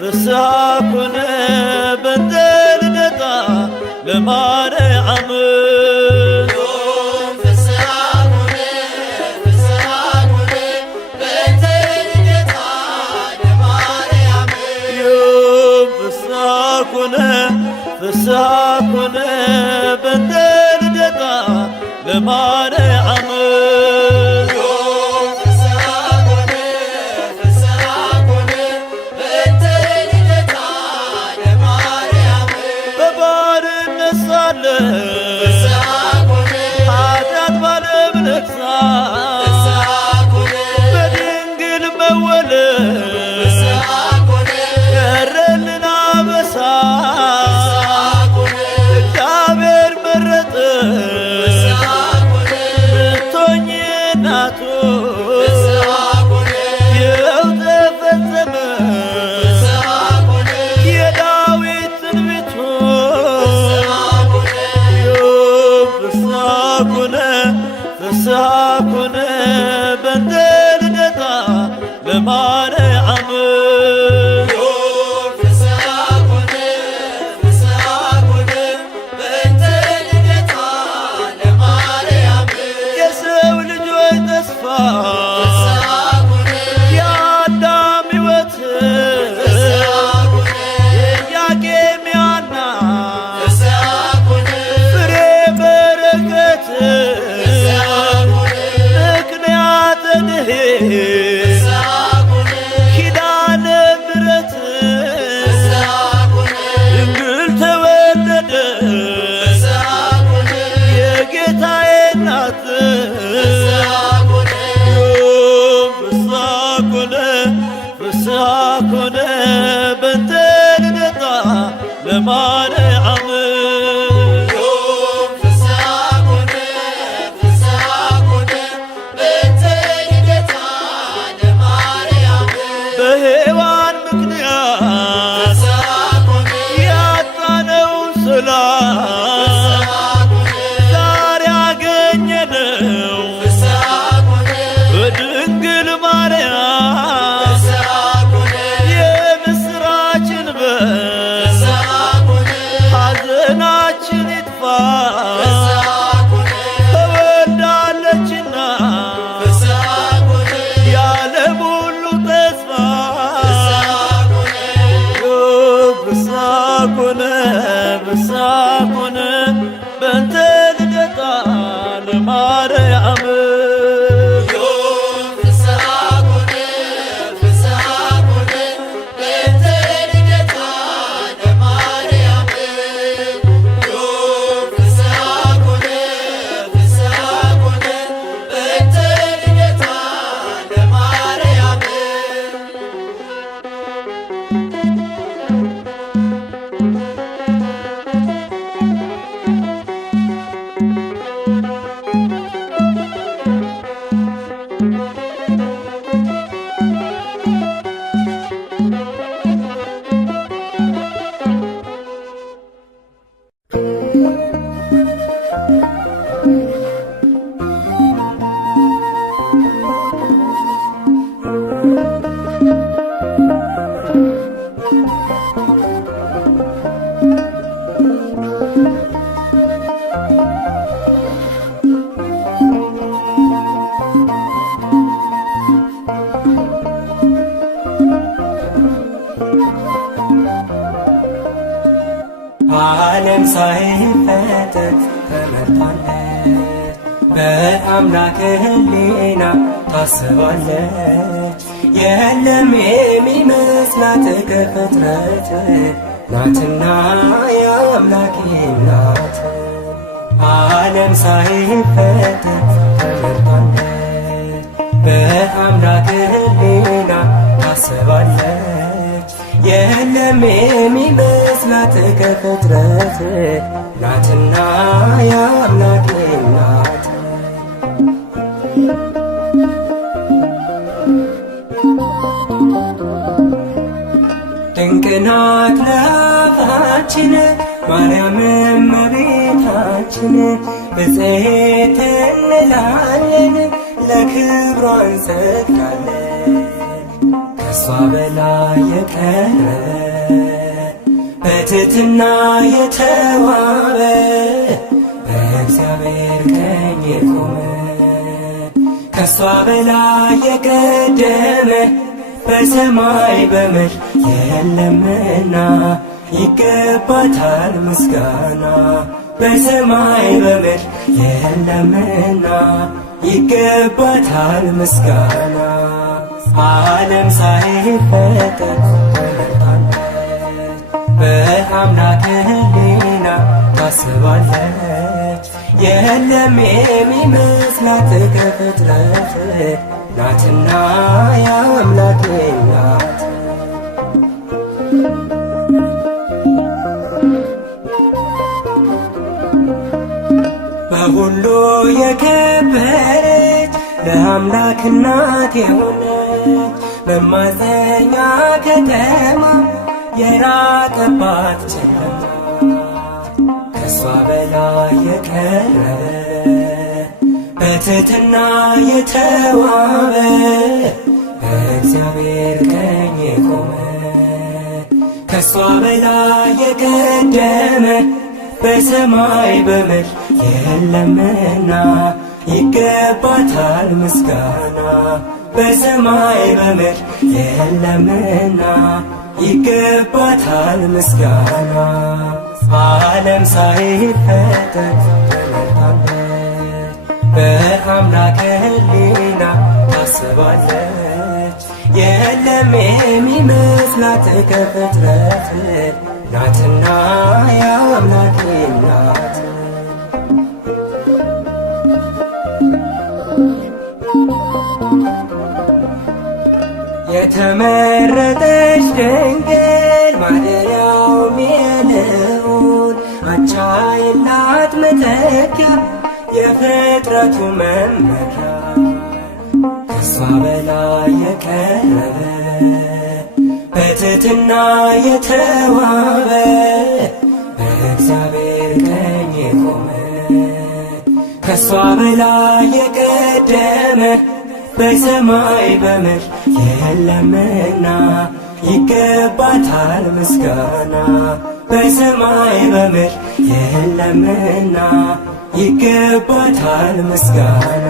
ፍስሐኩነ በእንተ ልደታ ለማርያም ፍስሐኩነ በእንተ ልደታ ለማርያም ኃጢአት ባለም ነግሣ በድንግል መወለድ ቀረልን አበሳ እግዚአብሔር መረጠሽ ልትሆኚ እናቱ ይኸው ተፈጸመ የዳዊት ትንቢቱ ፍስሐኩነ በእንተ ልደታ ለማርያም የሰው ልጆች ተስፋ የአዳም ሕይወት የኢያቄም የሐና ፍሬ በረከት ኪዳነ ምሕረት ድንግል ተወለደች የጌታዬ እናት ፍስሐኩነ በእንተ ልደታ ለማርያም በሔዋን ምክንያት ያጣነውን ሰላም ዛሬ አገኘነው በድንግል ማርያም የምስራችን በል ሐዘናችን ይጥፋ ተወልዳለችና የዓለም ሁሉ ተስፋ ፍስሐኩነ በእንተ ልደታ ለማርያም ዓለም ሳይፈጠር ተመርጣለች፣ በአምላክ ሕሊና ታስባለች። የለም የሚመስላት ከፍጥረት ናትና የአምላክ ናት። ዓለም ሳይፈጠር ተመርጣለች፣ በአምላክ ሕሊና ታስባለች። የለም የሚመስላት ከፍጥረት ናትና የአምላክ ናት። ድንቅ ናት ለአፋችን ማርያም እመቤታችን። ብፅዕት እንላለን ለክብሯ እንሰግዳለን። ከሷ በላይ የቀረበ በትሕትና የተዋበ በእግዚአብሔር ቀኝ የቆመ ከሷ በላይ የቀደመ በሰማይ በምድር የለምና ይገባታል ምስጋና። በሰማይ በምድር የለምና ይገባታል ምስጋና። ዓለም ሳይፈጠር በአምላክ ሕሊና ታስባለች። የለም የሚመስላት ከፍጥረት ናትና ያው አምላኬ ናት። በሁሉ የከበረች ለአምላክ እናት የሆነች መማፀኛ ከተማ የራቀባት ጨለማ ከሷ በላይ የቀረበ በትሕትና የተዋበ በእግዚአብሔር ቀኝ የቆመ ከሷ በላይ የቀደመ በሰማይ በምድር የለምና ይገባታል ምስጋና። በሰማይ በምድር የለምና ይገባታል ምስጋና። ዓለም ሳይፈጠር በአምላክ ሕሊና ታስባለች። የለም የሚመስላት ከፍጥረት ናትና ያው አምላኬ ናት። የተመረጠች ድንግል ማደሪያውም የልዑል አቻ የላት መተኪያ የፍጥረቱ መመኪያ ከሷ በላይ የቀረበ በትሕትና የተዋበ በእግዚአብሔር ቀኝ የቆመ ከሷ በላይ የቀደመ በሰማይ በምድር የለምና ይገባታል ምስጋና። በሰማይ በምድር የለምና ይገባታል ምስጋና።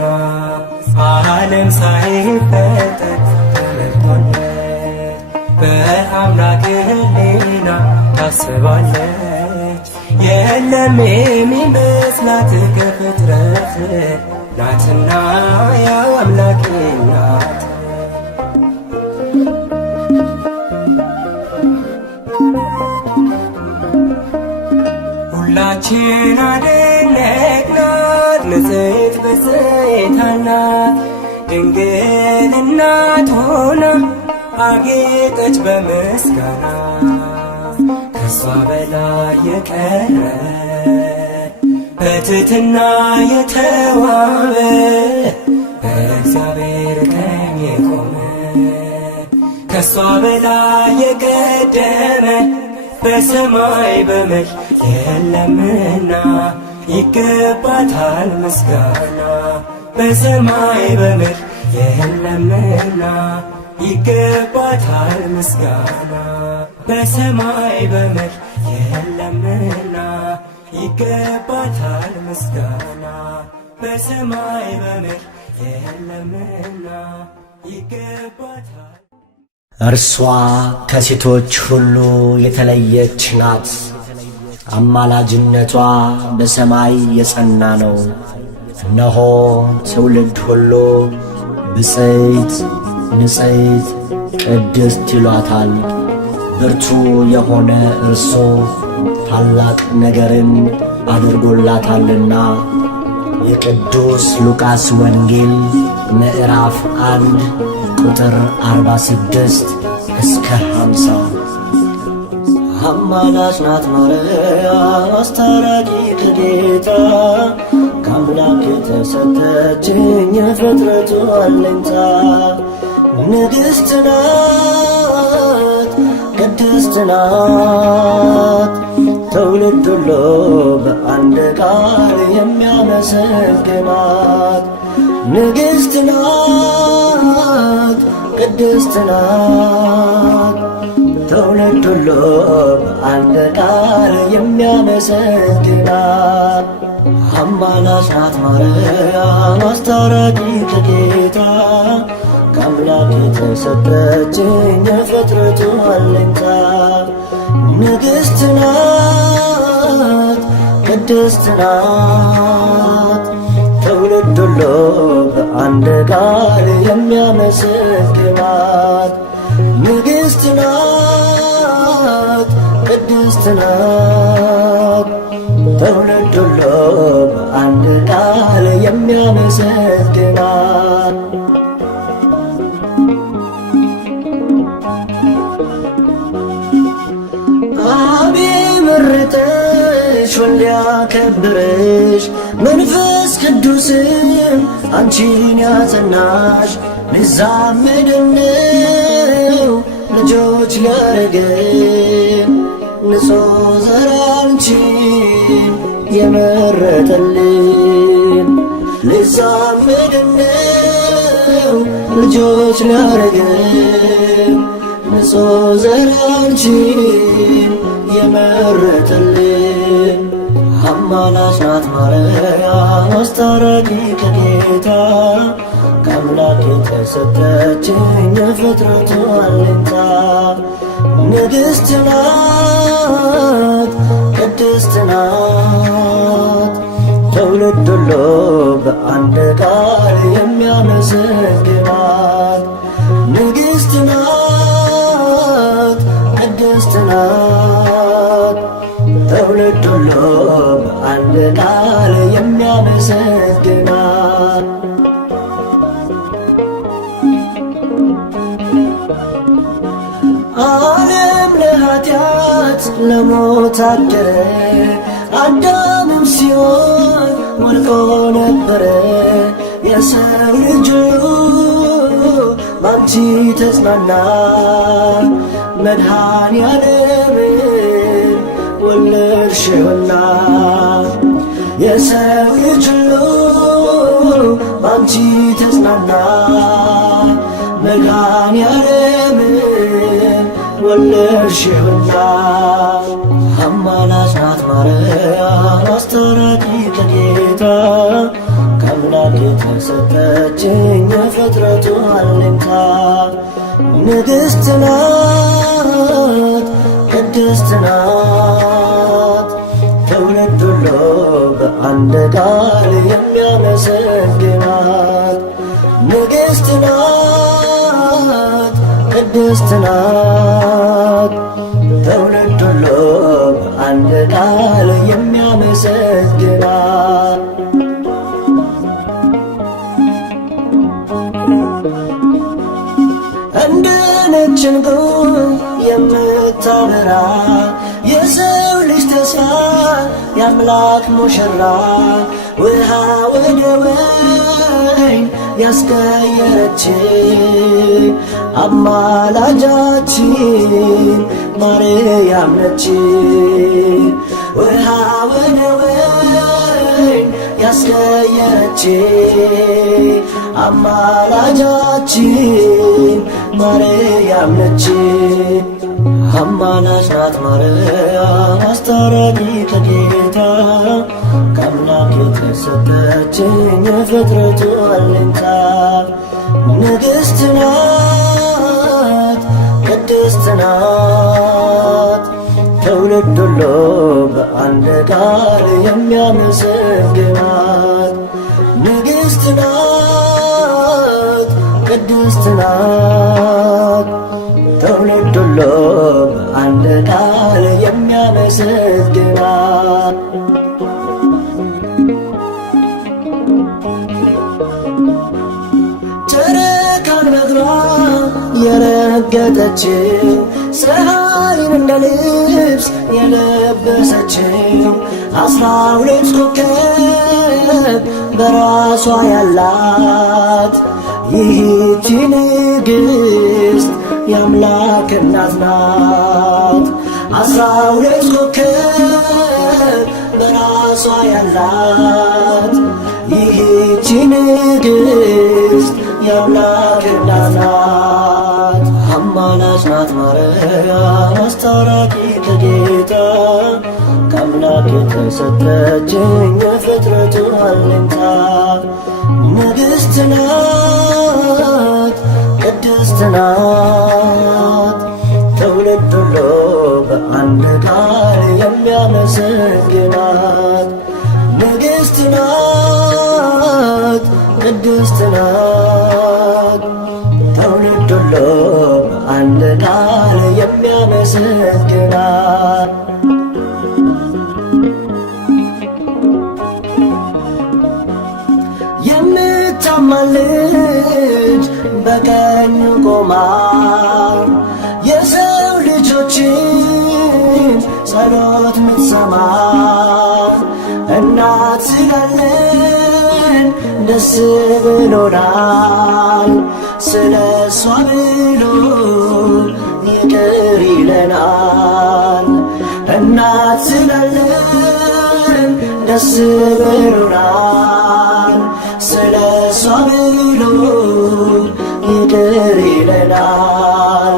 ዓለም ሳይፈጠር ተመርቷለች በአምላክ ሕሊና ታስባለች። የለም የሚመስላት ከፍጥረት ናትና ያው አምላኬ ናት። ሁላችን አደነቅናት ንጽሕት ብፅዕት ናት ድንግል እናት ሆና አጌጠች በምስጋና ከሷ በላይ የቀረበ በትሕትና የተዋበ በእግዚአብሔር ቀኝ የቆመ ከሷ በላይ የቀደመ በሰማይ በምድር የለምና ይገባታል ምስጋና። በሰማይ በምድር የለምና ይገባታል ምስጋና። በሰማይ በምድር የለምና ይገባታል ምስጋና። በሰማይ በምድር የለምና ይገባታል። እርሷ ከሴቶች ሁሉ የተለየች ናት። አማላጅነቷ በሰማይ የጸና ነው። እነሆ ትውልድ ሁሉ ብፅዕት ንጽሕት ቅድስት ይሏታል። ብርቱ የሆነ እርሱ ታላቅ ነገርን አድርጎላታልና። የቅዱስ ሉቃስ ወንጌል ምዕራፍ 1 ቁጥር 46 እስከ 50። አማላጅ ናት ማርያም አስታራቂ ከጌታ ከአምላክ የተሰጠችኝ የፍጥረቱ አለኝታ። ንግሥት ናት ቅድስት ቅድስት ናት። ትውልድ ሁሉ በአንድ ቃል የሚያመሰግናት ንግሥት ናት፣ ቅድስት ናት። ትውልድ ሁሉ በአንድ ቃል የሚያመሰግናት አማላጅ ናት ማርያም አስታራቂ ከጌታ ከአምላክ የተሰጠችኝ የፍጥረቱ አለኝታ ንግሥት ናት፣ ቅድስት ናት። ትውልድ ሁሉ በአንድ ቃል የሚያመሰግናት ንግሥት ናት፣ ቅድስት ናት። ትውልድ ሁሉ በአንድ ቃል የሚያመሰግናት አብ መረጠሽ ወልድ ያከበረሽ መንፈስ ቅዱስም አንቺን ያጸናሽ ልዛመድነው ልጆች ሊያረገን ንጹሕ ዘር አንቺን የመረጠልን ልዛመድነው ልጆች ሊያረገን ንጹሕ ዘር አንቺን የመረጠልን አማላጅ ናት ማርያም አስታራቂ ከጌታ ከአምላክ የተሰጠችኝ የፍጥረቱ አለኝታ ንግሥት ናት፣ ቅድስት ናት። ትውልድ ሁሉ በአንድ ቃል የሚያመሰግናት ንግሥት ናት፣ ቅድስት ናት። ትውልድ ሁሉ በአንድ ቃል የሚያመሰግናት ዓለም ለኃጢአት ለሞት አደረ አዳምም ሲሆን ወድቆ ነበረ የሰው ልጅ ባንቺ ተጽናና መድኃኔዓለምን ወለድሽውና የሰው ልጅ ባንቺ ተጽናና መድኃኔዓለምን ወለድሽውና አማላጅ ናት ማርያም አስታራቂ ከጌታ ከአምላክ የተሰጠችኝ የፍጥረቱ አለኝታ ንግሥት ናት፣ ቅድስት ናት። ትውልድ ሁሉ በአንድ ቃል የሚያመሰግናት ንግሥት ናት፣ ቅድስት ናት። ትውልድ ሁሉ በአንድ ቃል የሚያመሰግናት እንደ ነጭ ዕንቁ የምታበራ የሰው ልጅ ተስፋ የአምላክ ሙሽራ ውሃ ወደ ወይን ያስቀየረች አማላጃችን ማርያም ነች። ውሃ ወደ ወይን ያስቀየረች አማላጃችን ማርያም ነች። አማላጅ ናት ማርያም አስታራቂ ከጌታ ከአምላክ የተሰጠችኝ የፍጥረቱ አለኝታ ንግሥት ናት፣ ቅድስት ናት። ትውልድ ሁሉ በአንድ ቃል የሚያመሰግናት ንግሥት ናት፣ ቅድስት ናት። ትውልድ ሁሉ በአንድ ቃል የሚያመሰግናት ጨረቃን በእግሯ የረገጠችው ፀሐይን እንደ ልብስ የለበሰችው 12 ኮከብ በራሷ ያላት ይህች ንግሥት የአምላክ እናት ናት። 12 ኮከብ በራሷ ያላት ይህች ንግሥት የአምላክ እናት ናት። አማላጅ ናት ማርያም አስታራቂ ከጌታ ከአምላክ የተሰጠችኝ የፍጥረቱ አለኝታ ንግሥት ናት ቅድስት ናት ትውልድ ሁሉ በአንድ ቃል የሚያመሰግናት ንግሥት ናት ቅድስት ናት ትውልድ ሁሉ በአንድ ቃል የሚያመሰግናት የምታማልድ በቀኙ ቆማ የሰው ልጆችን ጸሎት ምትሰማ እናት ስላለን ደስ ብሎናል። ስለ እሷ ብሎ ይቅር ይለናል። እናት ስላለን ደስ ብሎናል። ስለ እሷ ብሎ ይቅር ይለናል።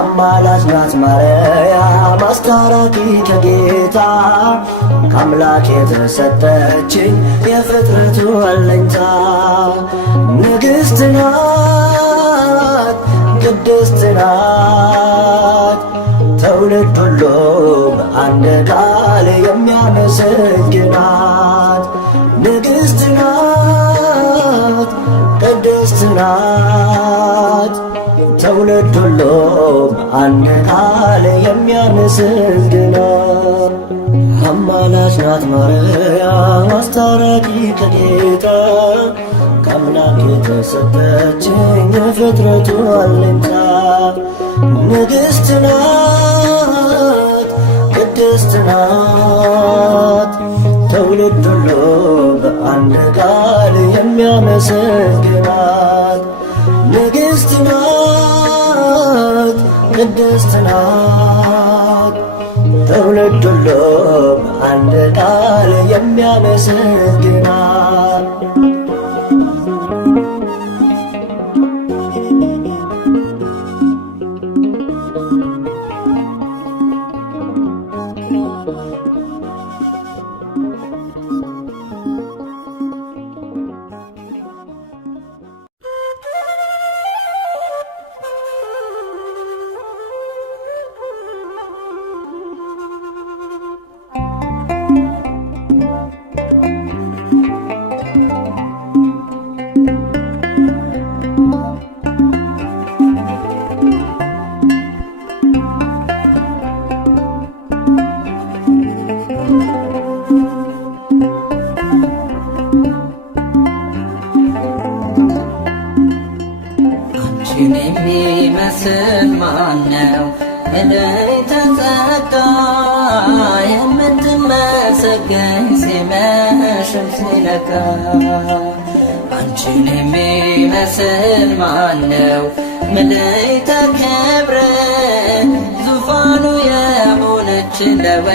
አማላጅ ናት ማርያም አስታራቂ ከጌታ ከአምላክ የተሰጠችኝ የፍጥረቱ አለኝታ ንግሥት ናት ቅድስት ናት ትውልድ ሁሉ በአንድ ቃል የሚያመሰግናት ንግሥት ናት ቅድስት ናት ትውልድ ሁሉ በአንድ ቃል የሚያመሰግናት አማላጅ ናት ማርያም አስታራቂ ከጌታ ከአምላክ የተሰጠችኝ የፍጥረቱ አለኝታ ንግሥት ናት ቅድስት ናት ትውልድ ሁሉ በአንድ ቃል የሚያመሰግናት ንግሥት ናት ቅድስት ናት ትውልድ ሁሉ በአንድ ቃል የሚያመሰግናት አንቺን የሚመስል ማነው? እለይ ተጸጋ የምትመሰገኝ ሲመሽም ሲነጋ አንቺን የሚመስል ማነው? ምልዕተ ክብር ዙፋኑ የሆነች ለወልደ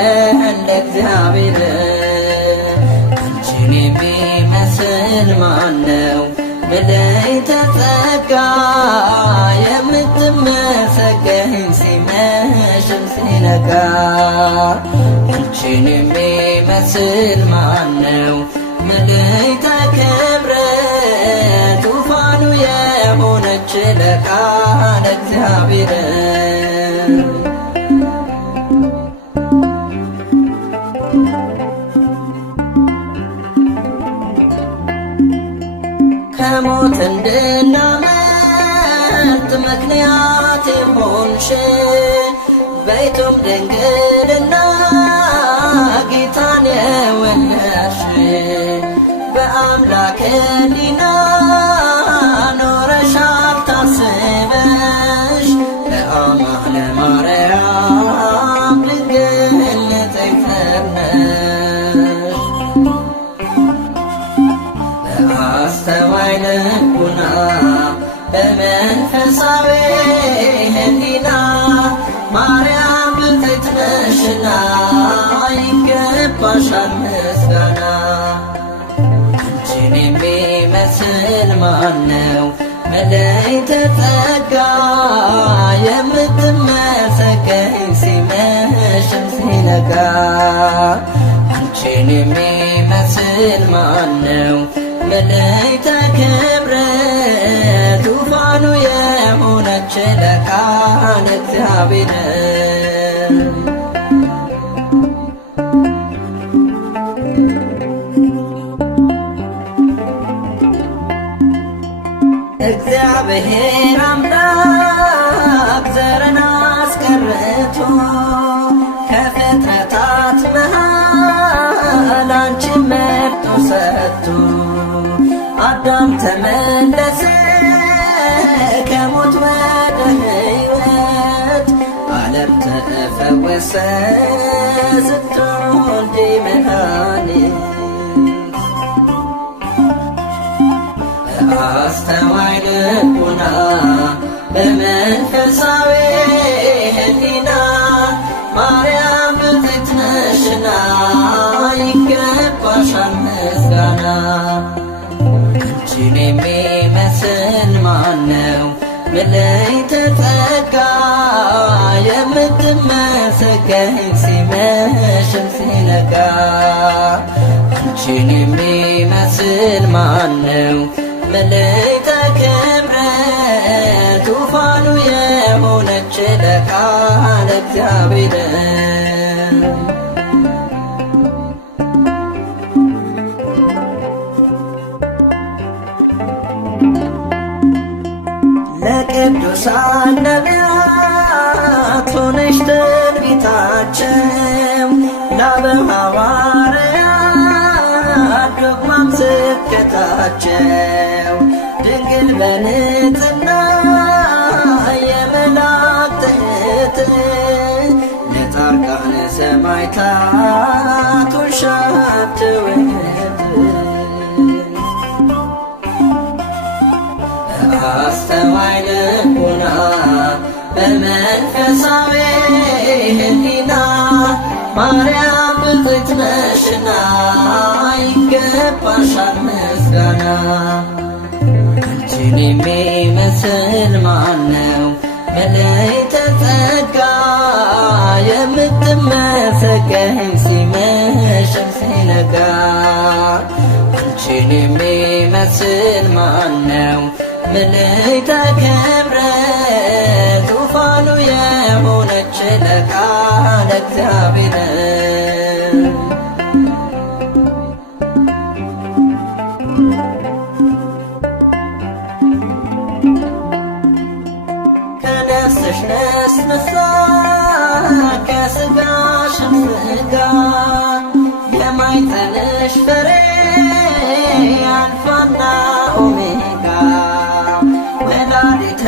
እግዚአብሔር አንቺን የሚመስል ማነው? ምልዕተ ጸጋ የምትመሰገኝ ሲመሽም ሲነጋ አንቺን የሚመስል ማነው? ምልዕተ ክብር ዙፋኑ የሆነች ለቃለ እግዚአብሔር ከሞት እንድናመልጥ ምክንያት የሆንሽ በይቱም ድንግልና ጌታን የወለድሽ በአምላክ ሕሊና ኖረሻል ታስበሽ ለማርያም ድንግል ንጽሕት ነሽ በአስተዋይ ልቡና በመንፈሳዊ ሕሊና ማርያም ብፅዕት ነሽና ይገባሻል ምስጋና። አንቺን የሚመስል ማነው መላእክተ ጸጋ የምትመሰገኝ ሲመሽም ሲነጋ። አንቺን የሚመስል ማነው መላእክተ ክብር ዙፋኑ የሆነች ለቃለ እግዚአብሔር። እግዚአብሔር አምላክ ዘርን አስቀርቶ ከፍጥረታት መሃል አንቺን መርጦ ሰጥቶ አዳም ተመለሰ ከሞት ወደ ሕይወት ዓለም ተፈወሰ ስትወልጂ መድኃኒት። አስተዋይ ልቡና በመንፈሳዊ ሕሊና ማርያም ብፅዕት ነሽና ይገባሻል ምስጋና። አንቺን የሚመስል ማነው መላእክተ ጸጋ የምትመሰገኝ ሲመሽም ሲነጋ። አንቺን የሚመስል ማነው መላእክተ ክብር ዙፋኑ የሆነች ለቃለ እግዚአብሔር። ለቅዱሳን ነቢያት ሆነሽ ትንቢታቸው ለአበው ሐዋርያት ዶግማም ስብከታቸው ድንግል በንጽሕና የመላእክት እህት ለጻድቃነ ሰማዕታት ሆንሻቸው እህት። አስተዋይ ልቡና በመንፈሳዊ ሕሊና ማርያም ብፅዕት ነሽና ይገባሻል ምስጋና። አንቺን የሚመስል ማነው መላእክተ ጸጋ የምትመሰገኝ ሲመሽም ሲነጋ። አንቺን የሚመስል ማነው መላእክተ ክብር ዙፋኑ የሆነች ለቃለ እግዚአብሔር። ከነፍስሽ ነስንሳ ከሥጋሽም ሥጋ የማኅፀንሽ ፍሬ አልፋና ኦሜጋ ወላዲተ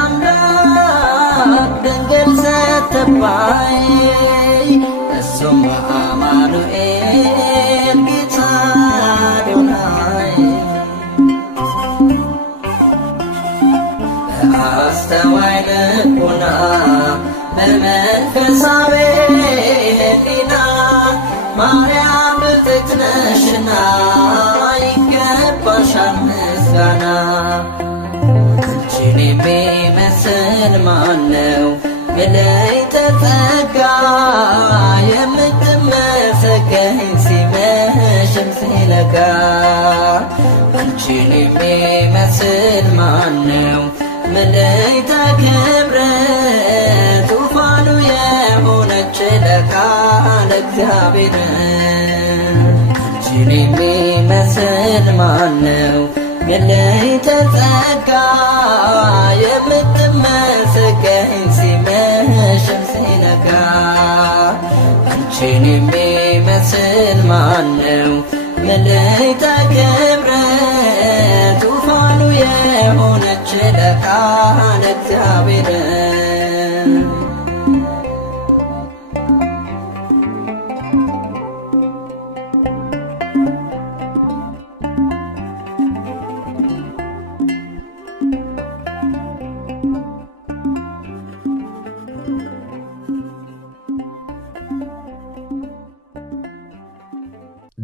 አምላክ ድንግል ስትባይ እሱም አማኑኤል ጌታ አዶናይ። አስተዋይ ልቡና በመንፈሳዊ ሕሊና ማርያም ብፅዕት ነሽና ይገባሻል ምስጋና። አንቺን የሚመስል ማነው መላእክተ ጸጋ የምትመሰገኝ ሲመሽም ሲነጋ። አንቺን የሚመስል ማነው መላእክተ ክብር ዙፋኑ የሆነች ለቃለ እግዚአብሔር። አንቺን የሚመስል ማነው መላእክተ ጸጋ የምትመሰገኝ ሲመሽም ሲነጋ። አንቺን የሚመስል ማነው መላእክተ ክብር ዙፋኑ የሆነች ለቃለ እግዚአብሔር።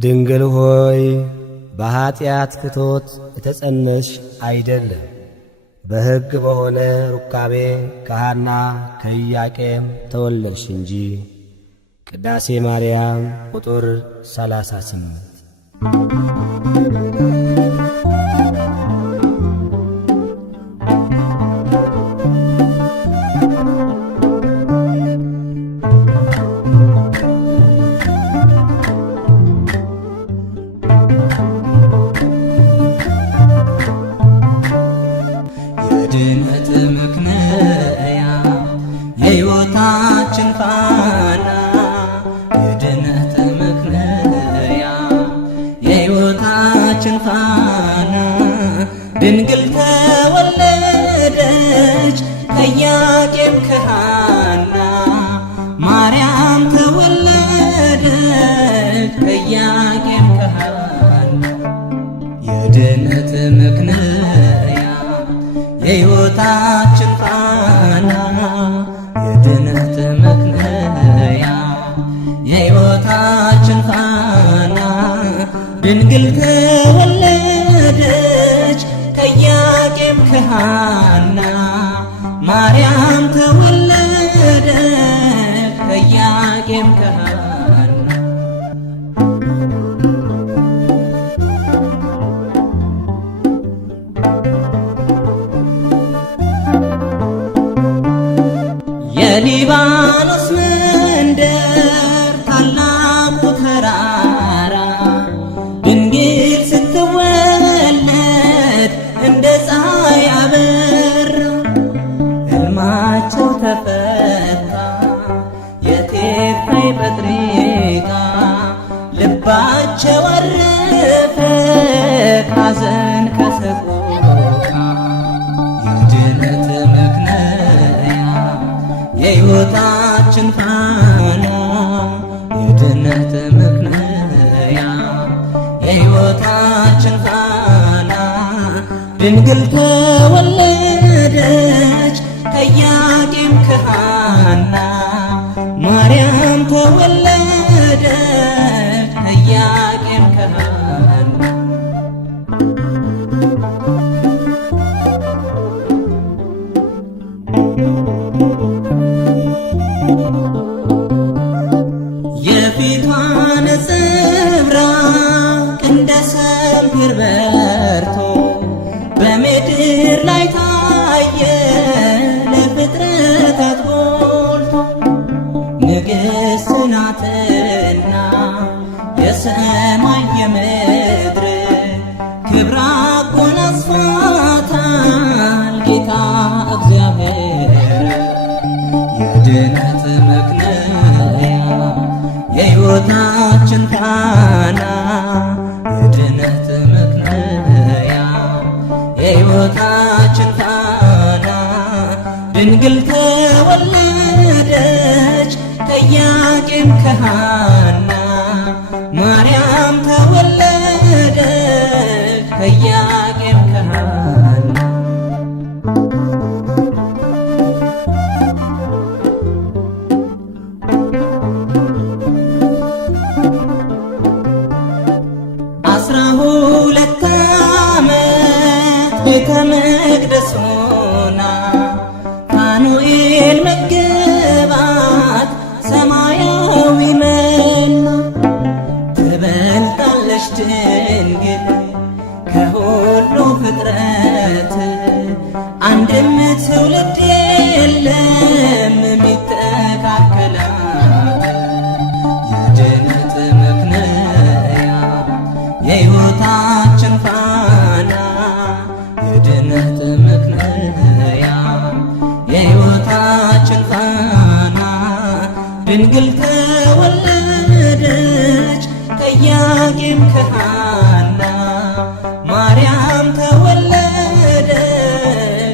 ድንግል ሆይ በኀጢአት ፍቶት የተጸነስሽ አይደለም፣ በሕግ በሆነ ሩካቤ ከሐና ከኢያቄም ተወለድሽ እንጂ። ቅዳሴ ማርያም ቁጥር 38። የድነት ምክንያት የሕይወታችን ፋና፣ የድነት ምክንያት የሕይወታችን ፋና፣ ድንግል ተወለደች ከኢያቄም ከሐና፣ ማርያም ተወለደች ከኢያቄም ከሐና። የድነት ምክንያት የሕይወታችን ፋና፣ የድነት ምክንያት የሕይወታችን ፋና፣ ድንግል ተወለደች ከኢያቄም ከሐና፣ ማርያም ተወለደች ከኢያቄም ከሐና። የሊባኖስ መንደር ታላቁ ተራራ ድንግል ስትወለድ እንደ ፀሐይ አበራ። ሕልማቸው ተፈታ የቴርፋይ ጴጥሪቃ፣ ልባቸው አረፈ ካዘን ከሰቆቃ። የድነት ምክንያት የሕይወታችን ፋና፣ የድነት ምክንያት የሕይወታችን ፋና፣ ድንግል ተወለደች ከኢያቄም ከሐና፣ ማርያም ተወለደች ከኢያቄም ከሐና። የፊቷ ነጸብራቅ እንደ ሰምፔር በርቶ በምድር ላይ ታየ ለፍጥረታት ጎልቶ። ንግሥት ናትና የሰማይ የምድር ክብር አጎናጽፏታል ጌታ እግዚአብሔር። የድነት ምክንያት የሕይወታችን ፋና፣ የድነት ምክንያት የሕይወታችን ፋና፣ ድንግል ተወለደች ከኢያቄም ከሐና፣ ማርያም ተወለደች ከኢያቄም ከሐና። ሁለት ዓመት ቤተ መቅደስ ሆና ፋኑኤል መገባት ሰማያዊ መና። ትበልጣለች ድንግል ከሁሉ ፍጥረት፣ አንድም ትውልድ የለም የሚተካከላት። የድነት ምክንያት የሕይወታችን ፋና፣ የድነት ምክንያት የሕይወታችን ፋና፣ ድንግል ተወለደች ከኢያቄም ከሐና፣ ማርያም ተወለደች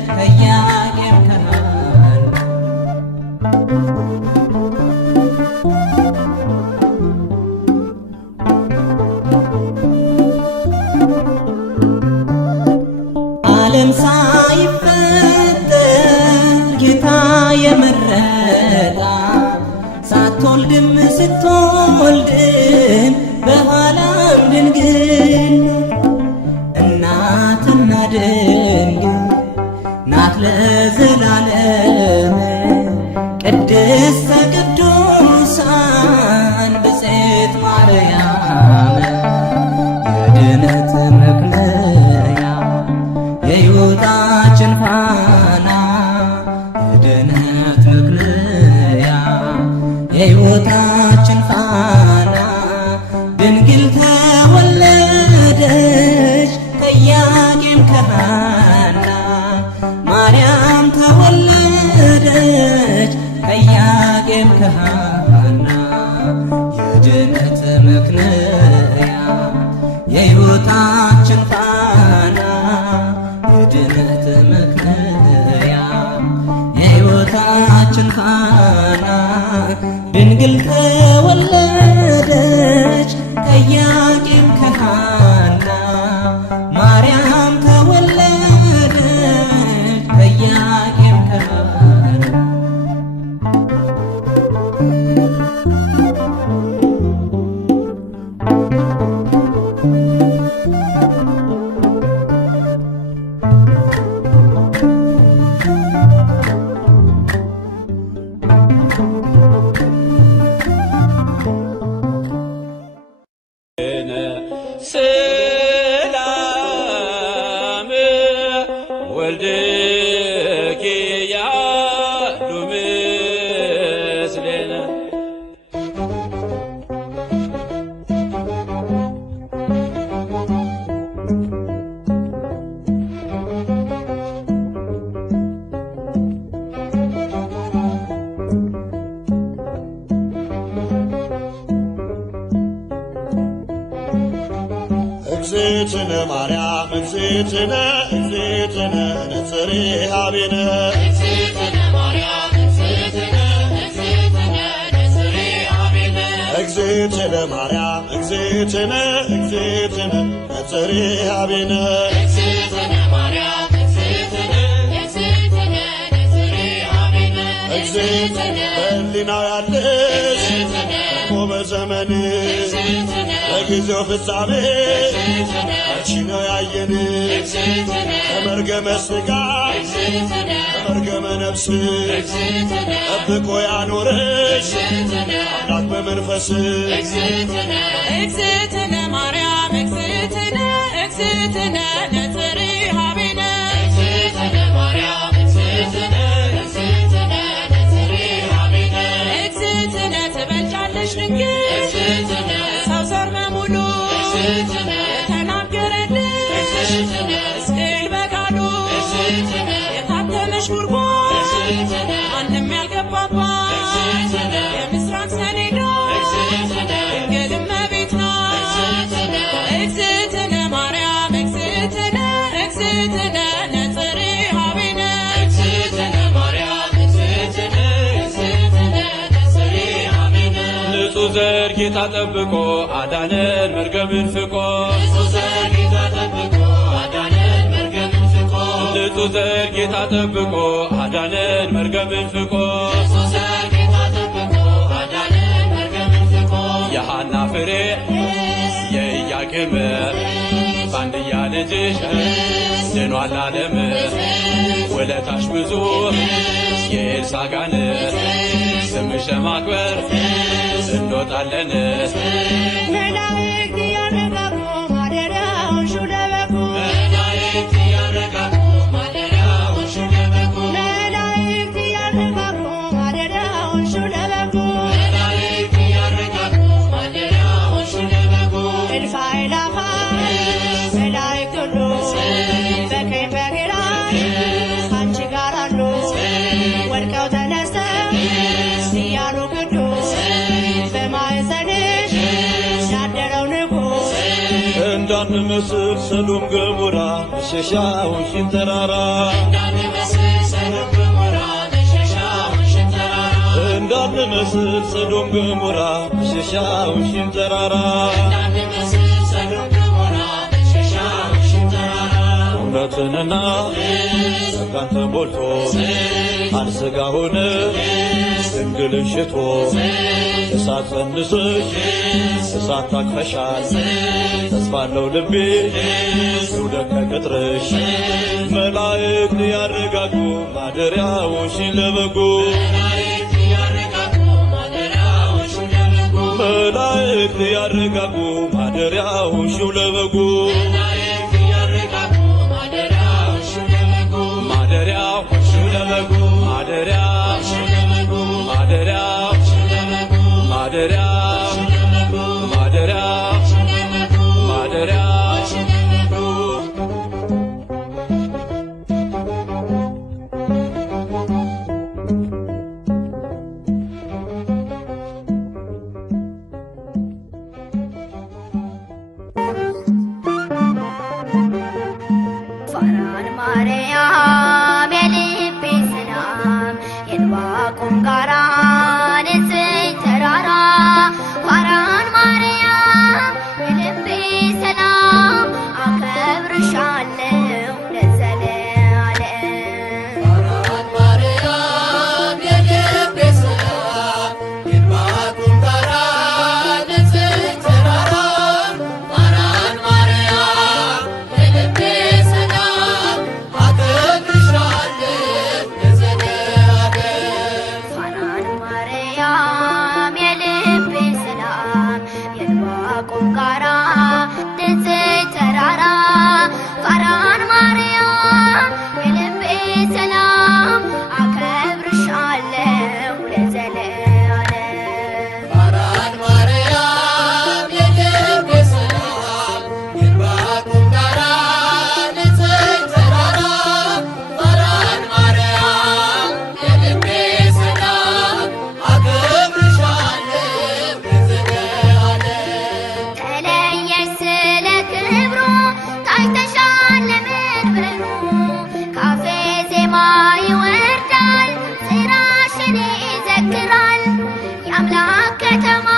ከኢያቄም ከሐና። ዓለም ሳይፈጠር ጌታ የመረጣት፣ ሳትወልድም ስትወልድም በኋላ ድንግል እናትና ድንግል ናት ለዘላለም ቅድስተ ቅዱሳን ብፅዕት ማርያም የድነት መክለያ የሕይወታችን ፋና የድነት መክለያ የሕይወታችን ፋና ድንግል ተወለደች ከኢያቄም ከሐና ማርያም ተወለደች ከኢያቄም ከሐና የድነት መክለያ የሕይወታችን ፋና የድነት መክለያ የሕይወታችን ፋና ድንግል ተወለደች ከኢያቄም ከሐና ማርያም ተወለደች ከኢያቄም ከሐና ሰላም ወልድኪ ያሉ ምስሌነ እግዝእትነ ማርያም እግዝእትነ እግዝእትነ ነጽሬ ኀቤነ እግዝእትነ ማርያም እግዝእትነ እግዝእትነ ነጽሬ ኀቤነ እግዝእትነ በሕሊናው ያለሽ እኮ በዘመንሽ በጊዜው ፍጻሜ አንቺ ነው ያየን ከመርገመ ሥጋ ከመርገመ ነፍስ ጠብቆ ያኖረሽ አምላክ በመንፈስ እግዝእትነ ማርያም እግዝእትነ እግዝእትነ ነጽሬ ኀቤነ እግዝእትነ ትበልጫለሽ ድንግል ሰው ዘር በሙሉ የተናገረልሽ ሕዝቅኤል በቃሉ የታተመሽ ጉድጓድ ማንም ያልገባባት የምስራቅ ሰሌዳ ድንግል እመቤት ናት። እግዝእትነ ማርያም እግዝእትነ እግዝእትነ ነጽሬ ኀቤነ ንጹሕ ዘር ጌታ ጠብቆ አዳነን መርገምን ፍቆ ንጹሕ ዘር ጌታ ጠብቆ አዳነን መርገምን ፍቆ የሐና ፍሬ የኢያቄም ባንድያ ልጅሽ ድኗል ዓለም ውለታሽ ብዙ የኤልሳጋን ስምሽ ማክበር እንወጣለን መላእክት እያረጋጉ ማደሪያውን ሹለበኩ መላእክት እያረጋጉ ማደሪያውን ሹለበኩ እልፍ አእላፋት መላእክት ሁሉ በቀኝ በግራ ካንቺ ጋር አሉ ወድቀው ተነስተው እያሉ ቅዱስ በማኅፀንሽ ያደረው ንጉሥ እንዳንመስል ሰዶም ገሞራ መሸሻውን ተራራ እንዳንመስል ሰዶም ገሞራ መሸሻውን ተራራ ምሕረትንና ጸጋን ተሞልቶ ቃል ሥጋ ሆነ ድንግልን ሽቶ እሳት ጸንሰሽ እሳት ታቅፈሻል ተስፋለው ልቤ ይውደቅ ከቅጥርሽ መላእክት ያረጋጉ ማደሪያዎሽን ለበጉ መላእክት ያረጋጉ ማደሪያዎሽን ለበጉ ማደሪያዎሽን ለበጉ ማደሪያዎሽን ለበጉ ማደሪያዎሽን ለበጉ ማደሪያዎሽን ለበጉ ማደሪያዎሽን ለበጉ ማደሪያዎሽን ለበጉ ፋራን ማርያም የልቤ ሰላም የዕንባቆም ጋራ ንጽሕት ተራራ ፋራን ማርያም የልቤ ሰላም አከብርሻለሁ ለዘለዓለም። ፋራን ማርያም የልቤ ሰላም የዕንባቆም ጋራ ንጽሕት ተራራ ፋራን ማርያም የልቤ ሰላም አከብርሻለሁ ለዘለዓለም። ፋራን ማርያም የልቤ ሰላም የዕንባቆም ጋራ ንጽሕት ተራራ ፋራን ማርያም የልቤ ሰላም አከብርሻለሁ ለዘለዓለም። ፋራን ማርያም የልቤ ሰላም የዕንባቆም ጋራ ንጽሕት ተራራ ፋራን ማርያም የልቤ ሰላም አከብርሻለሁ ለዘለዓለም። ተለየሽ ስለ ክብሩ ታይተሻል ለመንበሩ ካፌ ዜማ ይወርዳል ስራሽን ይዘክራል የአምላክ ከተማ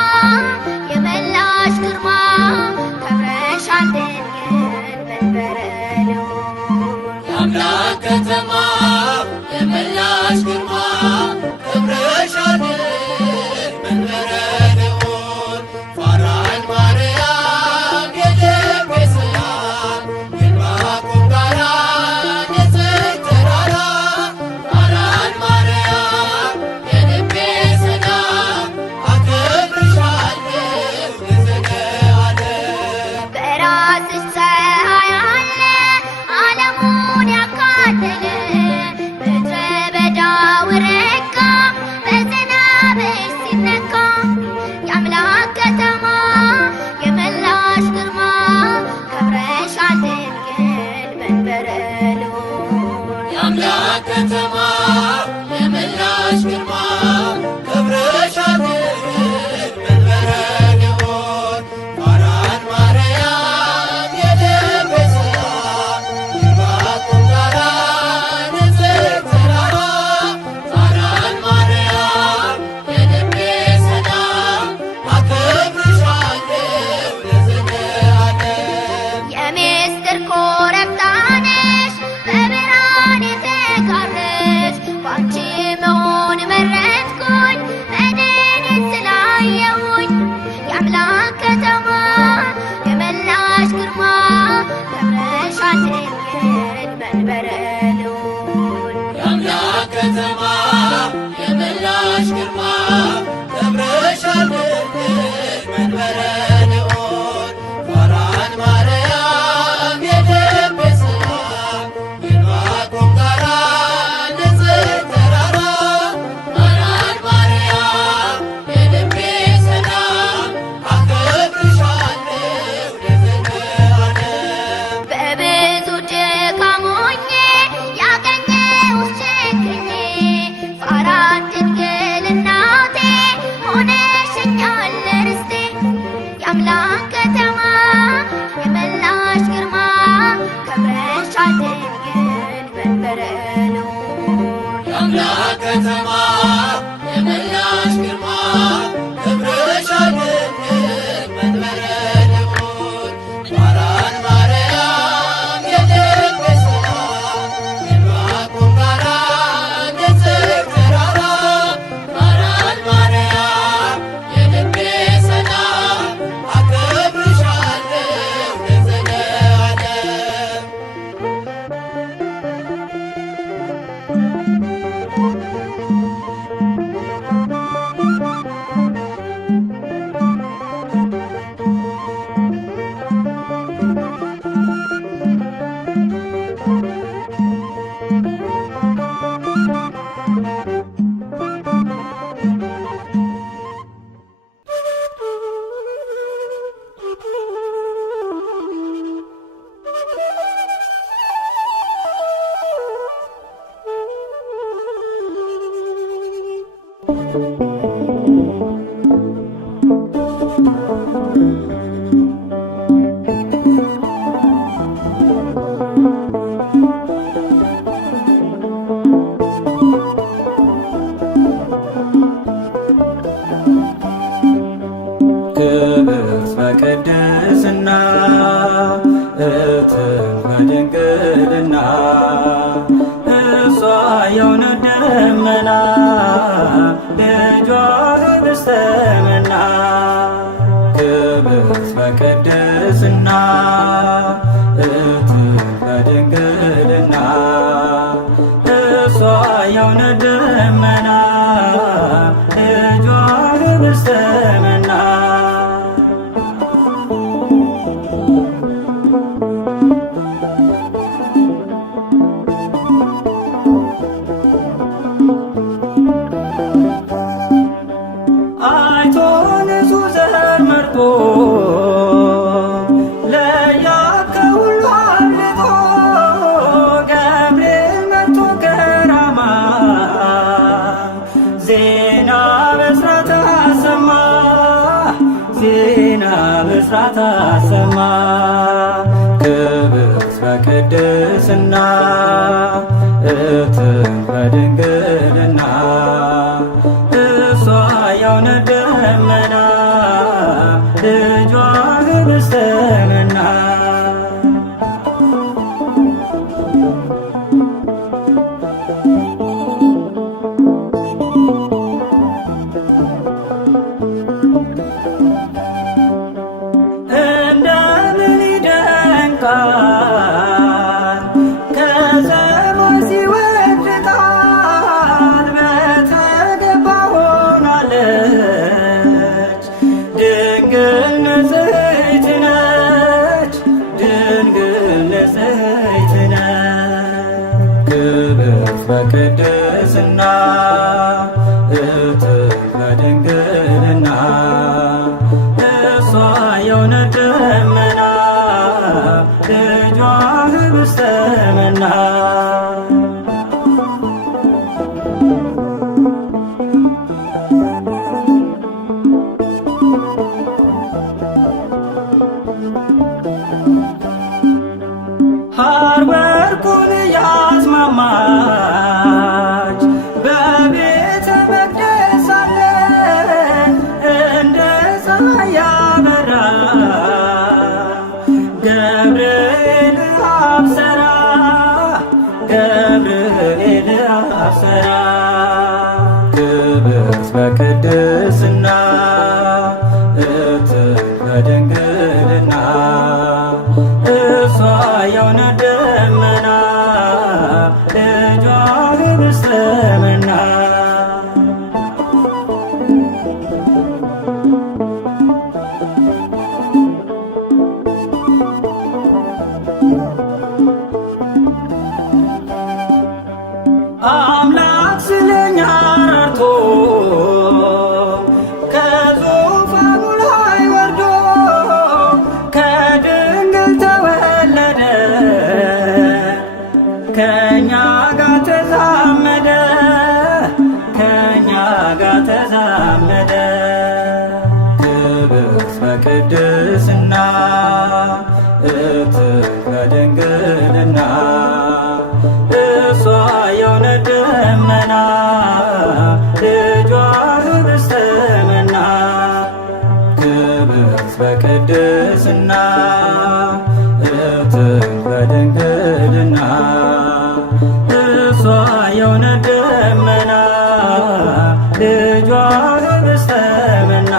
የመላሽ ግርማ ከብረሻል ድንግል መንበረ ልዑል። የአምላክ ከተማ የመላሽ ግርማ ከብረሻል መንበረ ልዑል። ፋራን ማርያም የልቤ ሰላም የዕንባቆም ጋራ ንጽሕት ተራራ ፋራን ማርያም የልቤ ሰላም አከብርሻለሁ ለዘለዓለም። በራስሽ ፀሐይ አለ ዓለሙን ያካለለ ምድረ በዳው ረጋ በዝናብሽ ሲነካ የአምላክ ከተማ የመላሽ ግርማ ከብረሻል ድንግል መንበረ ልዑል። የአምላክ ከተማ የመላሽ ግርማ ከብረሻል መንበረ ልዑል። ፋራን ማርያም የልቤ ሰላም የዕንባቆም ጋራ ንጽሕት ተራራ ፋራን ማርያም የልቤ ሰላም አከብርሻለሁ ለዘለዓለም። የምስጢር ኮረብታ ነሽ በብርሃን የተጋረድሽ ባንቺ መሆን መረጥኩኝ መድንን ስላየሁኝ የአምላክ ከተማ የመላሽ ግርማ ከብረሻል ድንግል መንበረ ልዑል። የአምላክ ከተማ የመላሽ ግርማ ከብረሻል ድንግል መንበረ ልዑል። ፋራን ማርያም የልቤ ሰላም የዕንባቆም ጋራ ንጽሕት ተራራ ፋራን ማርያም የልቤ ሰላም አከብርሻለሁ ለዘለዓለም። በብዙ ድካም ሆኜ ያገኘሁሽ ችግኜ ፋራን ድንግል እናቴ ሆነሽኛል ርስቴ የአምላክ ከተማ የመላሽ ግርማ ከብረሻል ድንግል መንበረ ልዑል። የአምላክ ከተማ የመላሽ ግርማ ከብረሻል ድንግል መንበረ ልዑል። ፋራን ማርያም የልቤ ሰላም ክብርት በቅድስና እትም በድንግልና እሷ የእውነት ደመና ልጇ ኅብስተ መና። ክብርት በቅድስና እትም በድንግልና እሷ የእውነት ደመና ልጇ ኅብስተ መና። አይቶ ንጹሕ ዘር መርጦ ለያዕቆብ ከሁሉ አብልጦ ገብርኤል መጥቶ ከራማ ዜና ብስራት አሰማ ዜና ብስራት አሰማ። ክብርት በቅድስና እትም በድንግልና እሷ የእውነት ደመና ልጇ ኅብስተ መና። እንደምን ይደንቃል ከሰማይ ሲወርድ ቃል በተገባ ሆናለች ድንግል ንጽሕት ነች ድንግል ንጽሕት ነች። ክብርት በቅድስና እትም በድንግልና እሷ የእውነት ደመና ልጇ ኅብስተ መና። ሐር ወርቁን ያስማማች በቤተ መቅደስ ሳለ እንደ ፀሐይ ያበራ ገብርኤል አብሰራ ገብርኤል አብሰራ። ክብርት በቅድስና እትም በድንግልና እሷ የእውነት ደመና ልጇ ኅብስተ መና። አምላክ ስለኛ ራርቶ ከዙፋኑ ላይ ወርዶ ከድንግል ተወለደ ከእኛ ጋር ተዛመደ ከእኛ ጋር ተዛመደ። ክብርት በቅድስና እትም በድንግልና እሷ የእውነት ደመና ልጇ ኅብስተ መና። ክብርት በቅድስና እትም በድንግልና እሷ የእውነት ደመና ልጇ ኅብስተ መና።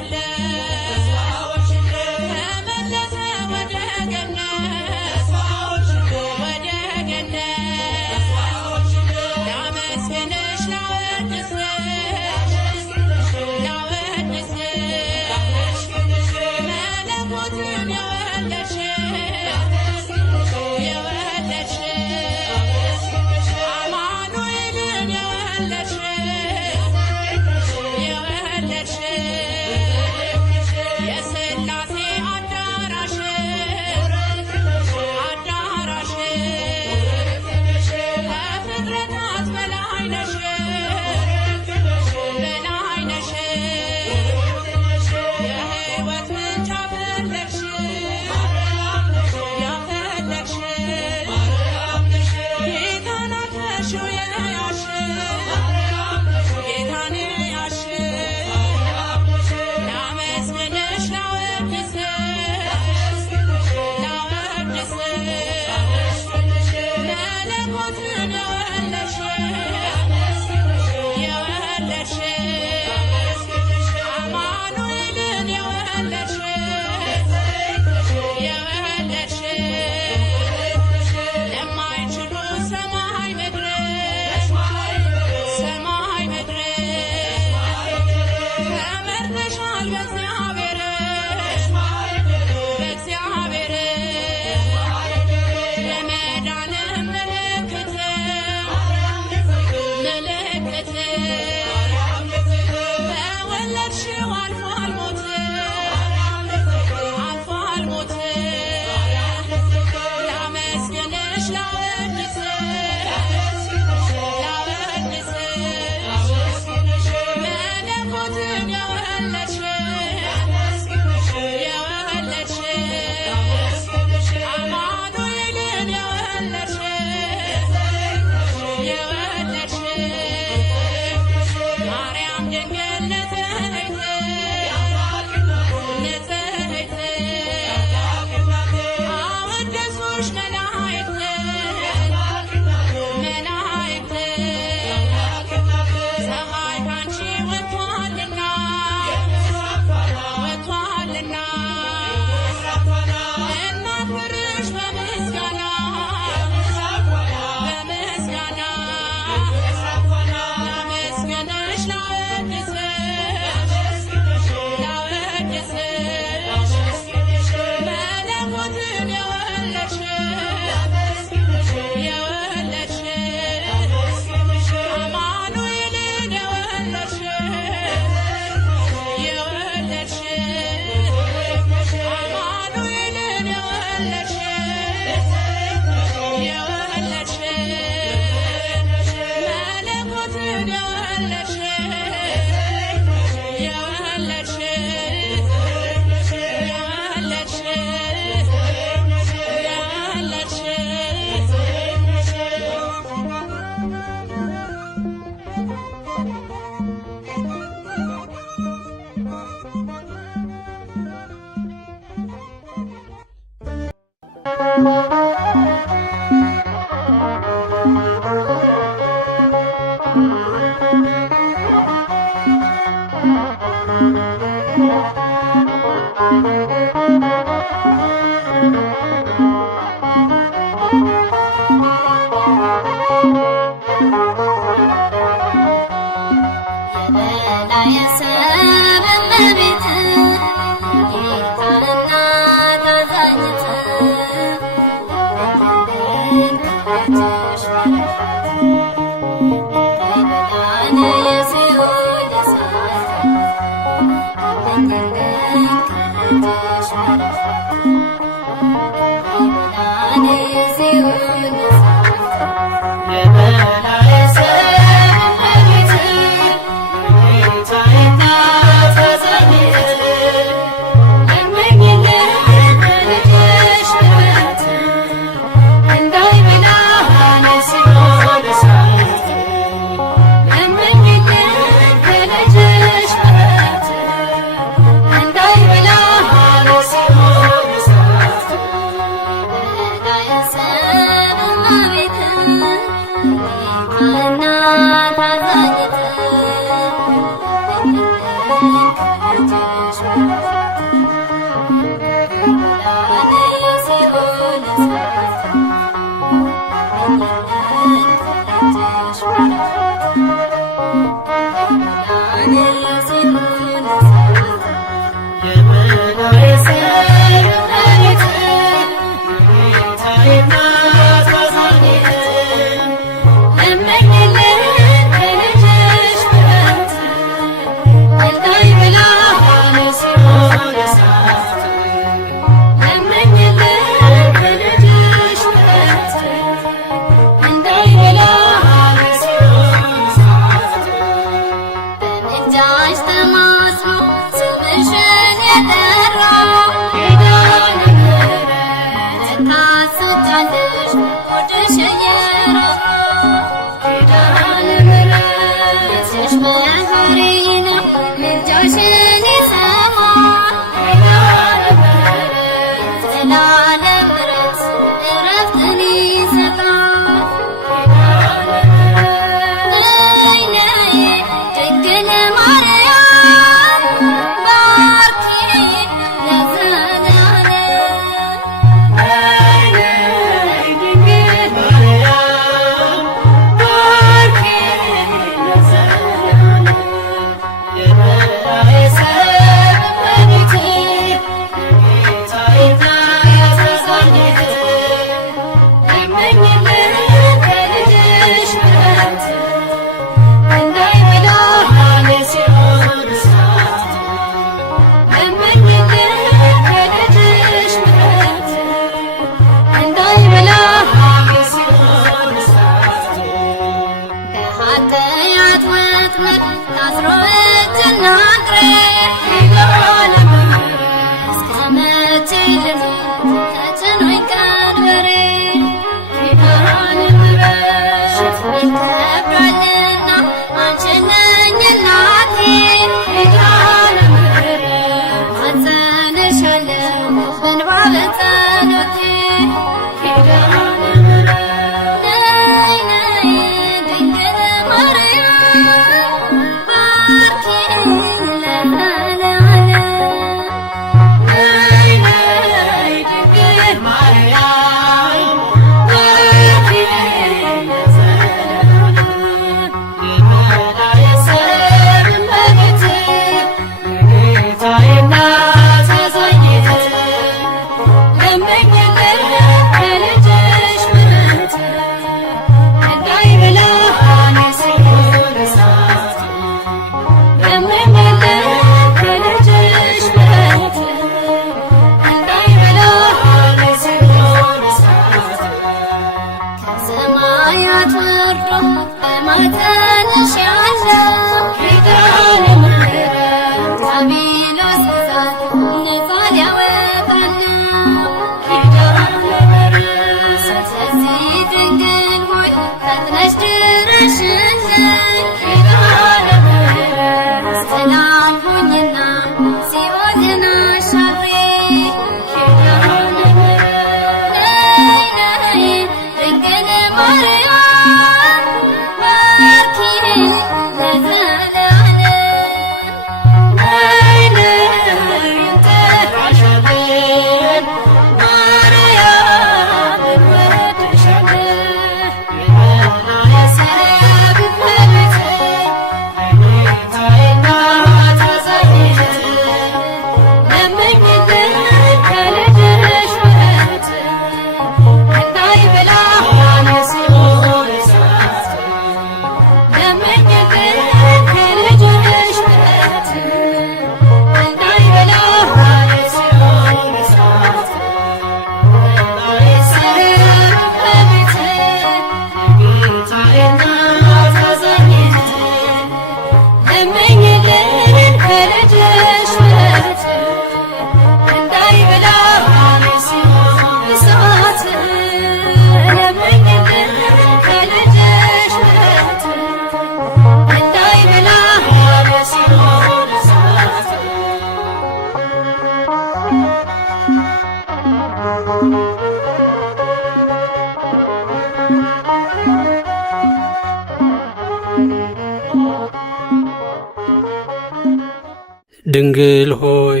ድንግል ሆይ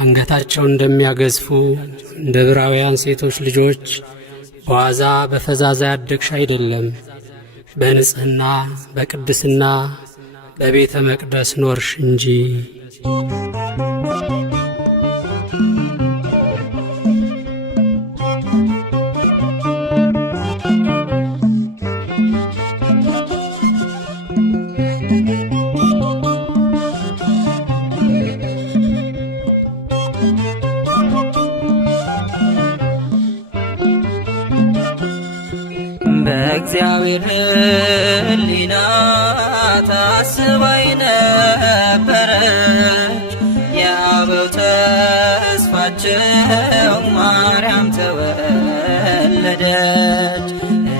አንገታቸውን እንደሚያገዝፉ እንደ ዕብራውያን ሴቶች ልጆች በዋዛ በፈዛዛ ያደግሽ አይደለም። በንጽሕና በቅድስና በቤተ መቅደስ ኖርሽ እንጂ። በእግዚአብሔር ሕሊና ታስባይ ነበረች የአበው ተስፋቸው ማርያም ተወለደች።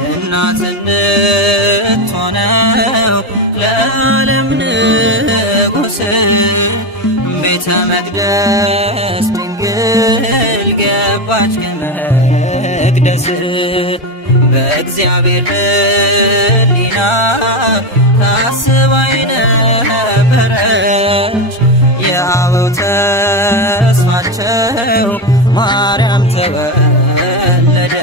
እናት እንድትሆነው ለዓለም ንጉሥ ቤተ መቅደስ ድንግል ገባች ከመቅደስ። በእግዚአብሔር ሕሊና ታስባይ ነበረች የአበው ተስፋቸው ማርያም ተወለደች።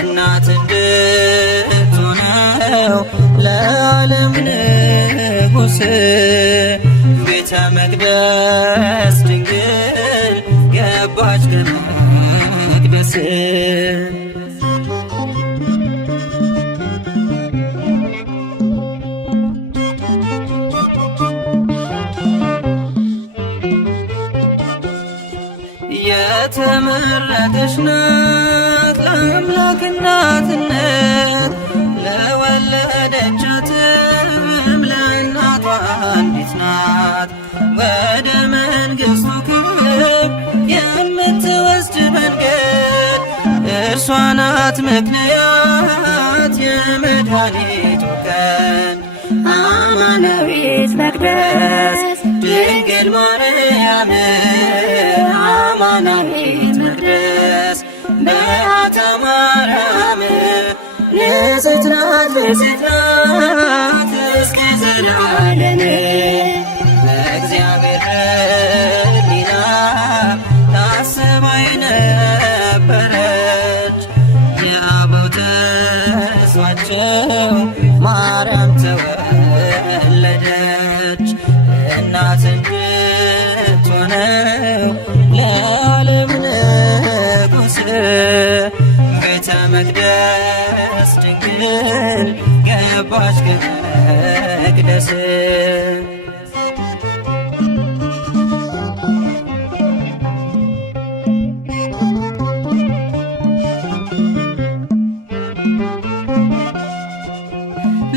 እናት እንድትሆነው ለዓለም ንጉሥ ቤተ መቅደስ ድንግል ገባች ከመቅደስ። የተመረጠች ናት ለአምላክ እናትነት ለወለደቻትም ለእናቷ አንዲት ናት። ወደ መንግሥቱ ክብር የምትወስድ መንገድ እርሷ ናት ምክንያት የመድኃኒቱ ቀን። አማናዊት መቅደስ ድንግል ማርያም አማናዊት መቅደስ በዓታ ማርያም ንጽሕት ናት ንጽሕት ናት እስከ ዘላለም። በእግዚአብሔር ሕሊና ታስባይ ነበረች የአበው ተስፋቸው ማርያም ተወለደች። እናት እንድትሆነው ለዓለም ንጉሥ ቤተ መቅደስ ድንግል ገባች ከመቅደስ።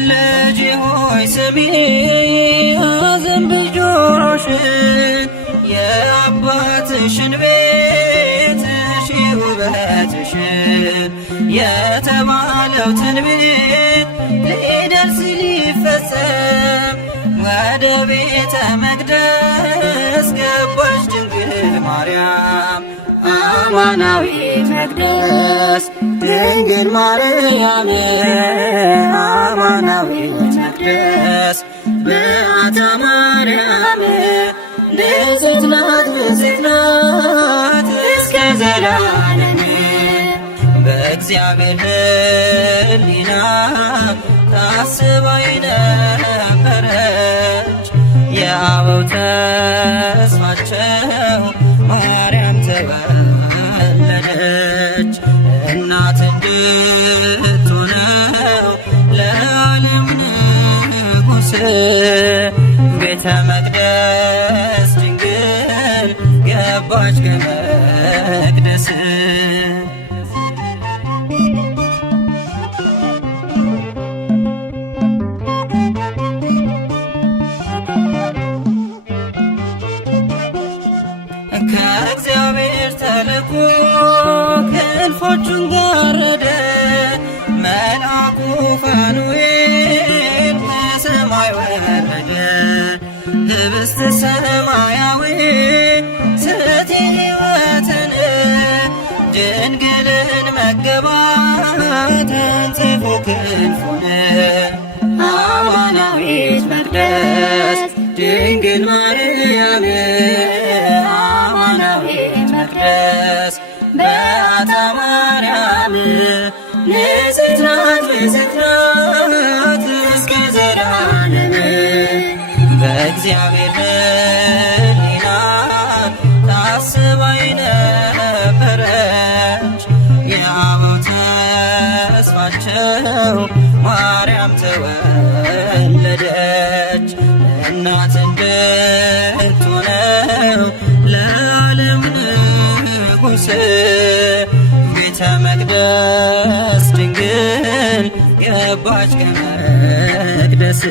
ልጄ ሆይ ስሚ አዘንብል ጆሮሽን የአባትሽን ቤት እሺ ውበትሽን የተባለው ትንቢት ሊደርስ ሊፈጸም ወደ ቤተ መቅደስ ገባች ድንግል ማርያም አማናዊት መቅደስ ድንግል ማርያም አማናዊት መቅደስ በዓታ ማርያም ንጽሕት ናት ንጽሕት ናት እስከ ዘላለም። በእግዚአብሔር ሕሊና ታስባይ ነበረች የአበው ተስፋቸው ማርያም ተወለደች። እናት እንድትሆነው ለዓለም ንጉሥ ቤተ መቅደስ ድንግል ገባች ከመቅደስ። ከእግዚአብሔር ተልኮ ክንፎቹን ጋረደ መልአኩ ፋኑኤል ከሰማይ ወረደ። ህብስተ ሰማያዊ ስእቲ ሕይወትን ድንግልን መገባት ተንጽፎ ክንፉን አማናዊት መቅደስ ድንግል ማርያም ማርያም አማናዊት መቅደስ በዓታ ማርያም ንጽሕት ናት ንጽሕት ናት እስከ ዘላለም በእግዚአብሔር ሕሊና ታስባ የነበረች የአበው ተስፋቸው ማርያም ተወለደች እናት እንድትሆነው ለዓለም ንጉሥ ቤተ መቅደስ ድንግል ገባች ከመቅደስ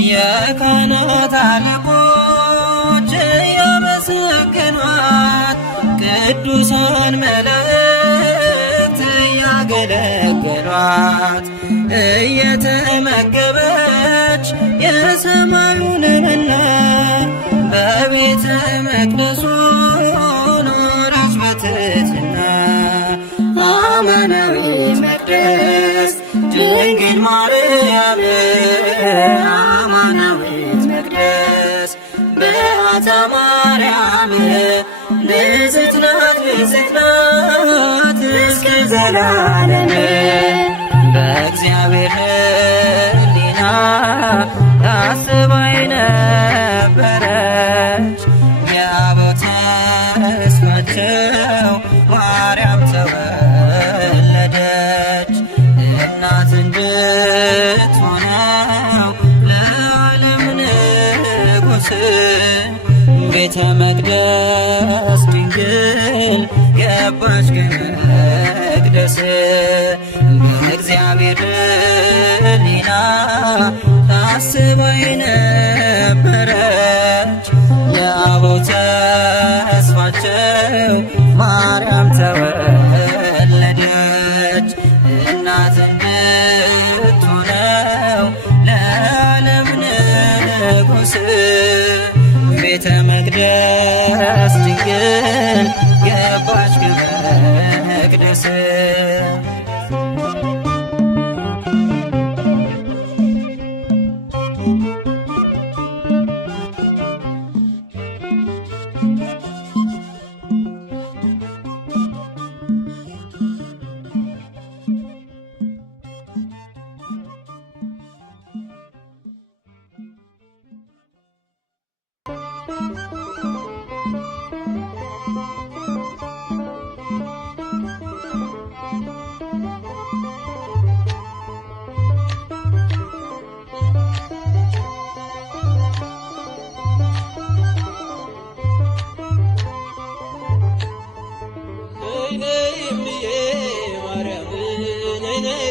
የካህናት አለቆች እያመሰገኗት ቅዱሳን መላእክት እያገለገሏት እየተመገበች የሰማዩን መና በቤተ መቅደሱ ኖረች በትሕትና አማናዊት መቅደስ ድንግል ማርያም አማናዊት መቅደስ በዓታ ማርያም ንጽሕት ናት ንጽሕት ናት እስከ ዘላለም በእግዚአብሔር ሕሊና ታስባ የነበረች የአበው ተስፋቸው ማርያም ተወለደች እናት እንድትሆነው ለዓለም ንጉሥ ቤተ መቅደስ ድንግል ገባች ከመቅደስ በእግዚአብሔር ሕሊና ታስባ የነበረች የአበው ተስፋቸው ማርያም ተወለደች እናት እንድትሆነው ለዓለም ንጉሥ ቤተ መቅደስ ድንግል ገባች ከመቅደስ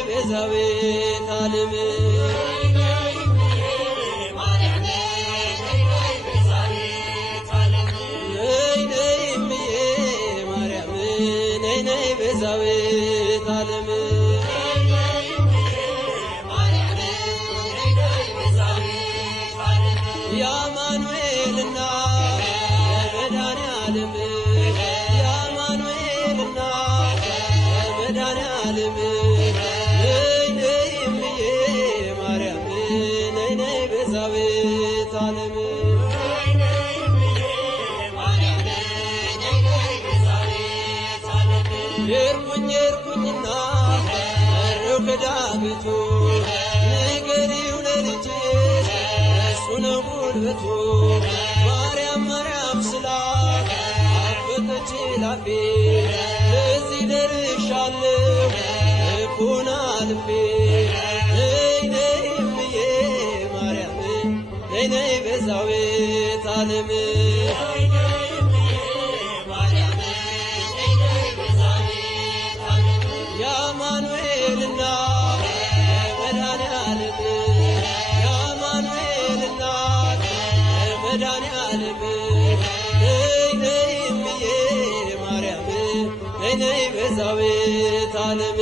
ቤዛዊተ ዓለም ቤዛዊተ ዓለም የአማኑኤልና የመድኃኔዓለም የአማኑኤልና የመድኃኔዓለም ነይ ነይ እምዬ ማርያም ነይ ነይ ቤዛዊተ ዓለም የርኩኝና እረው ከዳገቱ ንገሪው ለልጅሽ እሱ ነው ጉልበቱ ማርያም ማርያም ስላት አፈተች ላፌ ለዚህ ደርሻለሁ ልቡና ልቤ ነይ ነይ እምዬ ማርያም ነይ ነይ ቤዛዊተ ዓለም የአማኑኤልና የመድኃኔዓለም የአማኑኤልና የመድኃኔዓለም ነይ ነይ እምዬ ማርያም ነይ ነይ ቤዛዊተ ዓለም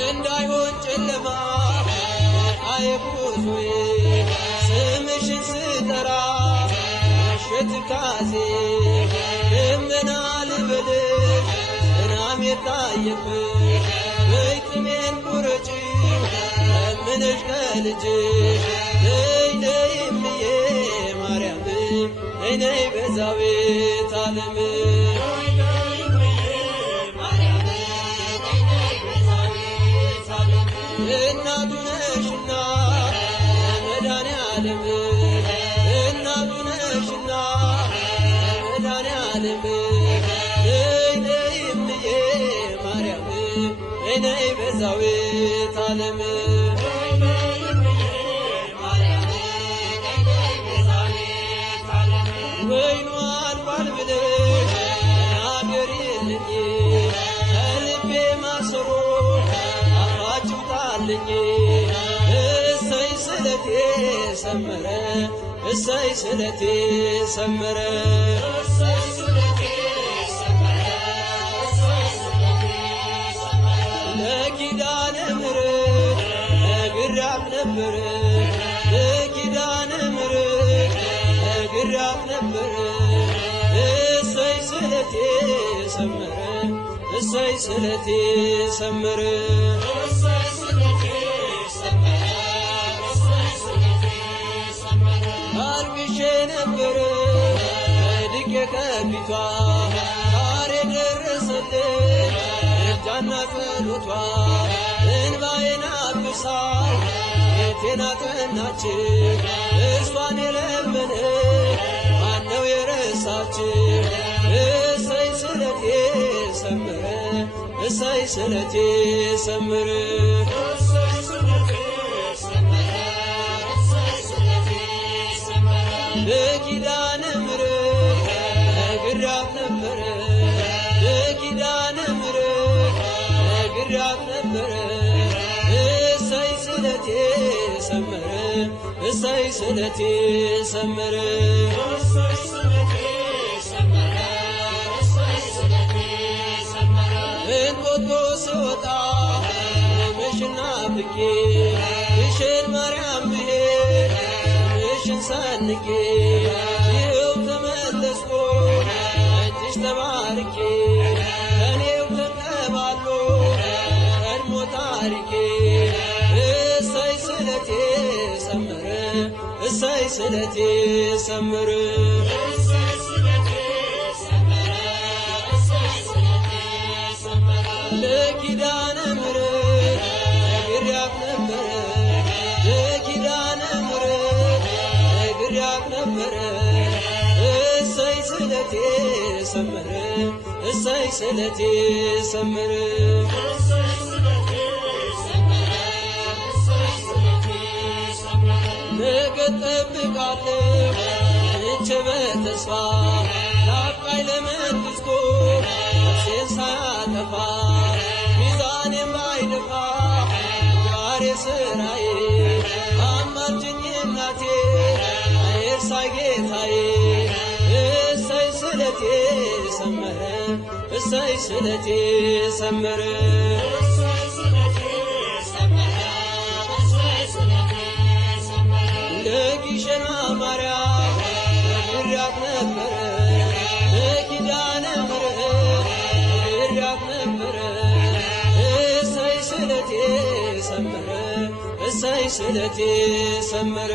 እንዳይሆን ጨለማ አይጉዞዬ መከራ ሸትካዜ ደመና ልበልሽ ዝናብ የታየብሽ በይጥሜን ቁረጪ ለምነሽ ከልጅሽ ነይ ነይ እምዬ ማርያም ነይ ነይ ቤዛዊተ ዓለም እናቱ ነሽና መድኃኔዓለም እናቱ ነሽና መድኃኔዓለም ነይ ነይ እምዬ ማርያም ነይ ነይ ቤዛዊተ ዓለም ወይኑ አልቋል ብለሽ ተናገሪልኝ ከልቤ ማሰሮ አፋችሁ ጣልኝ እሰይ ስለቴ ሰመረ እሰይ ስለቴ ሰመረ ለኪዳነ ምሕረት ነግሬያት ነበር ለኪዳነ ምሕረት ነግሬያት ነበር እሰይ ስለቴ ሰመረ እሰይ ስለቴ ሰመረ አልቅሼ ነበር ወድቄ ከፊቷ ዛሬ ደረሰልኝ እርጃና ጸሎቷ እንባዬን አብሳው ቤቴን አቀናች እሷን የለመነ ማነው የረሳች እሰይ ስለቴ ሰመረ እሰይ ስለቴ ሰመረ ለኪዳነ ምሕረት ነግሬያት ነበር ለኪዳነ ምሕረት ነግሬያት ነበር እሰይ ስለቴ ሰመረ እሰይ ስለቴ ሰመረ እንጦጦ ስወጣ ምሽና ብቄ ግሸን ማርያም ብሄድ ምሽን ሰንቄ ይኸው ተመለስኩ እጅሽ ተባርኬ ከኔው ተቀባሎ ቀድሞ ታሪኬ እሰይ ስለቴ ሰመረ እሰይ ስለቴ ሰመረ ለኪዳነ ምሕረት ነግሬያት ነበር ለኪዳነ ምሕረት ነግሬያት ነበር እሰይ ስለቴ ሰመረ እሰይ ስለቴ ሰመረ ነገ እጠብቃለሁ እንቼ በተስፋ ናፍቃኝ ለመንግሥቱ ነፍሴን ሳያጠፋ ሚዛኔም ባይደፋ ዛሬ ስራዬ አማልጅኝ እናቴ አይርሳኝ ጌታዬ እሰይ ስለቴ ሰመረ እሰይ ስለቴ ሰመረ ለግሸን ማርያም ነግሬያት ነበር ለኪዳነ ምሕረት ነግሬያት ነበር እሰይ ስለቴ ሰመረ እሰይ ስለቴ ሰመረ